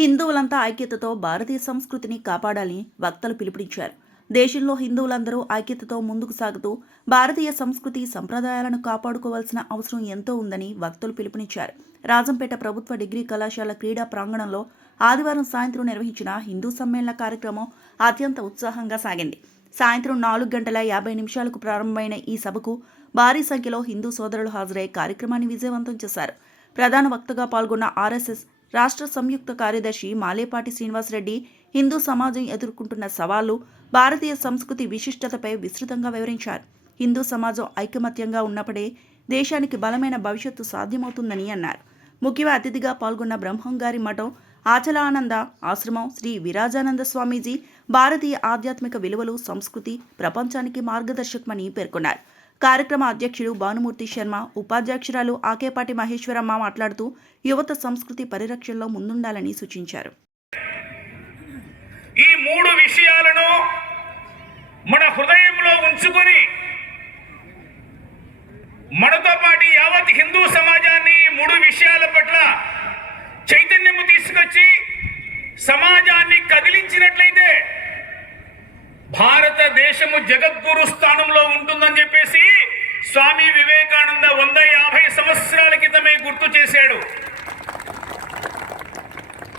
హిందువులంతా ఐక్యతతో భారతీయ సంస్కృతిని కాపాడాలని వక్తలు పిలుపునిచ్చారు. దేశంలో హిందువులందరూ ఐక్యతతో ముందుకు సాగుతూ భారతీయ సంస్కృతి సంప్రదాయాలను కాపాడుకోవాల్సిన అవసరం ఎంతో ఉందని వక్తలు పిలుపునిచ్చారు. రాజంపేట ప్రభుత్వ డిగ్రీ కళాశాల క్రీడా ప్రాంగణంలో ఆదివారం సాయంత్రం నిర్వహించిన హిందూ సమ్మేళన కార్యక్రమం అత్యంత ఉత్సాహంగా సాగింది. సాయంత్రం నాలుగు గంటల యాభై నిమిషాలకు ప్రారంభమైన ఈ సభకు భారీ సంఖ్యలో హిందూ సోదరులు హాజరై కార్యక్రమాన్ని విజయవంతం చేశారు. ప్రధాన వక్తగా పాల్గొన్న ఆర్ఎస్ఎస్ రాష్ట్ర సంయుక్త కార్యదర్శి మాలేపాటి శ్రీనివాసరెడ్డి హిందూ సమాజం ఎదుర్కొంటున్న సవాళ్ళు భారతీయ సంస్కృతి విశిష్టతపై విస్తృతంగా వివరించారు. హిందూ సమాజం ఐకమత్యంగా ఉన్నప్పుడే దేశానికి బలమైన భవిష్యత్తు సాధ్యమవుతుందని అన్నారు. ముఖ్య అతిథిగా పాల్గొన్న బ్రహ్మంగారి మఠం ఆచలానంద ఆశ్రమం శ్రీ విరాజానంద స్వామీజీ భారతీయ ఆధ్యాత్మిక విలువలు సంస్కృతి ప్రపంచానికి మార్గదర్శకమని పేర్కొన్నారు. కార్యక్రమ అధ్యక్షుడు భానుమూర్తి శర్మ ఉపాధ్యక్షురాలు ఆకేపాటి మహేశ్వరమ్మ మాట్లాడుతూ యువత సంస్కృతి పరిరక్షణలో ముందుండాలని సూచించారు. ఈ మూడు విషయాలను మన హృదయంలో ఉంచుకొని మనతో పాటు యావత్ హిందూ సమాజాన్ని మూడు విషయాల పట్ల చైతన్యము తీసుకొచ్చి సమాజాన్ని కదిలించినట్లయితే భారతదేశము జగద్గురు స్థానంలో ఉంటుందని చెప్పేసి స్వామి వివేకానంద వంద యాభై సంవత్సరాల క్రితమే గుర్తు చేశాడు.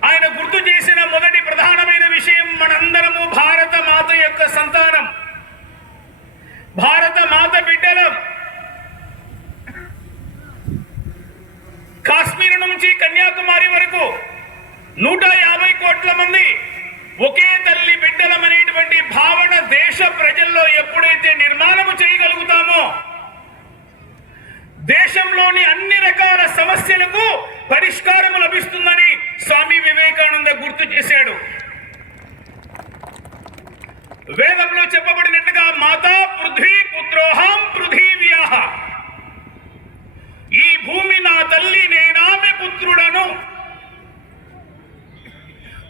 ఆయన గుర్తు చేసిన మొదటి ప్రధానమైన విషయం మనందరము భారత మాత యొక్క సంతానం. భారత మాత బిడ్డలం. కాశ్మీర్ నుంచి కన్యాకుమారి వరకు నూట యాభై కోట్ల మంది ఒకే తల్లి బిడ్డలం అనేటువంటి భావన దేశ ప్రజల్లో ఎప్పుడైతే నిర్మాణము చేయగలుగుతామో దేశంలోని అన్ని రకాల సమస్యలకు పరిష్కారం లభిస్తుందని స్వామి వివేకానంద గుర్తు చేశాడు. వేదంలో చెప్పబడినట్టుగా మాతా పృథ్వీ పుత్రోహం పృథివ్యాహ. ఈ భూమి నా తల్లి నేనామె పుత్రుడను.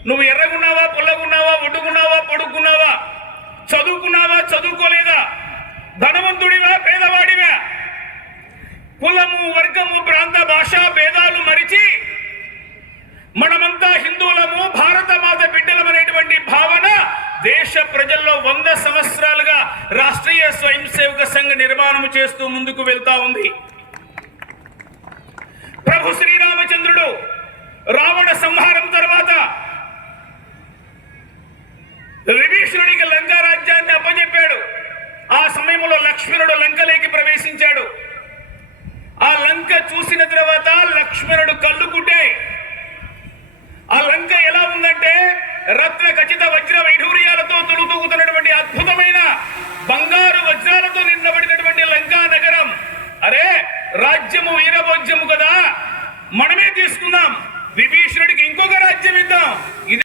నువ్వు ఎర్రగున్నావా పుల్లగున్నావా ఒడ్డుకున్నావా పొడుక్కున్నావా చదువుకున్నావా చదువుకోలేదా? ప్రజల్లో వంద సంవత్సరాలుగా రాష్ట్రీయ స్వయం సేవక సంఘ నిర్మాణం చేస్తూ ముందుకు వెళ్తా ఉంది. ప్రభు శ్రీరామచంద్రుడు రావణ సంహారం తర్వాత విభీషణుడికి లంకా రాజ్యాన్ని అప్పజెప్పాడు. ఆ సమయంలో లక్ష్మణుడు లంకలోకి ప్రవేశించాడు. ఆ లంక చూసిన తర్వాత లక్ష్మణుడు కళ్ళు కుట్టాయి. రాజ్యము కదా. మనమే తీసుకుందాం. విభీషణుడికి ఇంకొక రాజ్యం ఇద్దాం. ఇది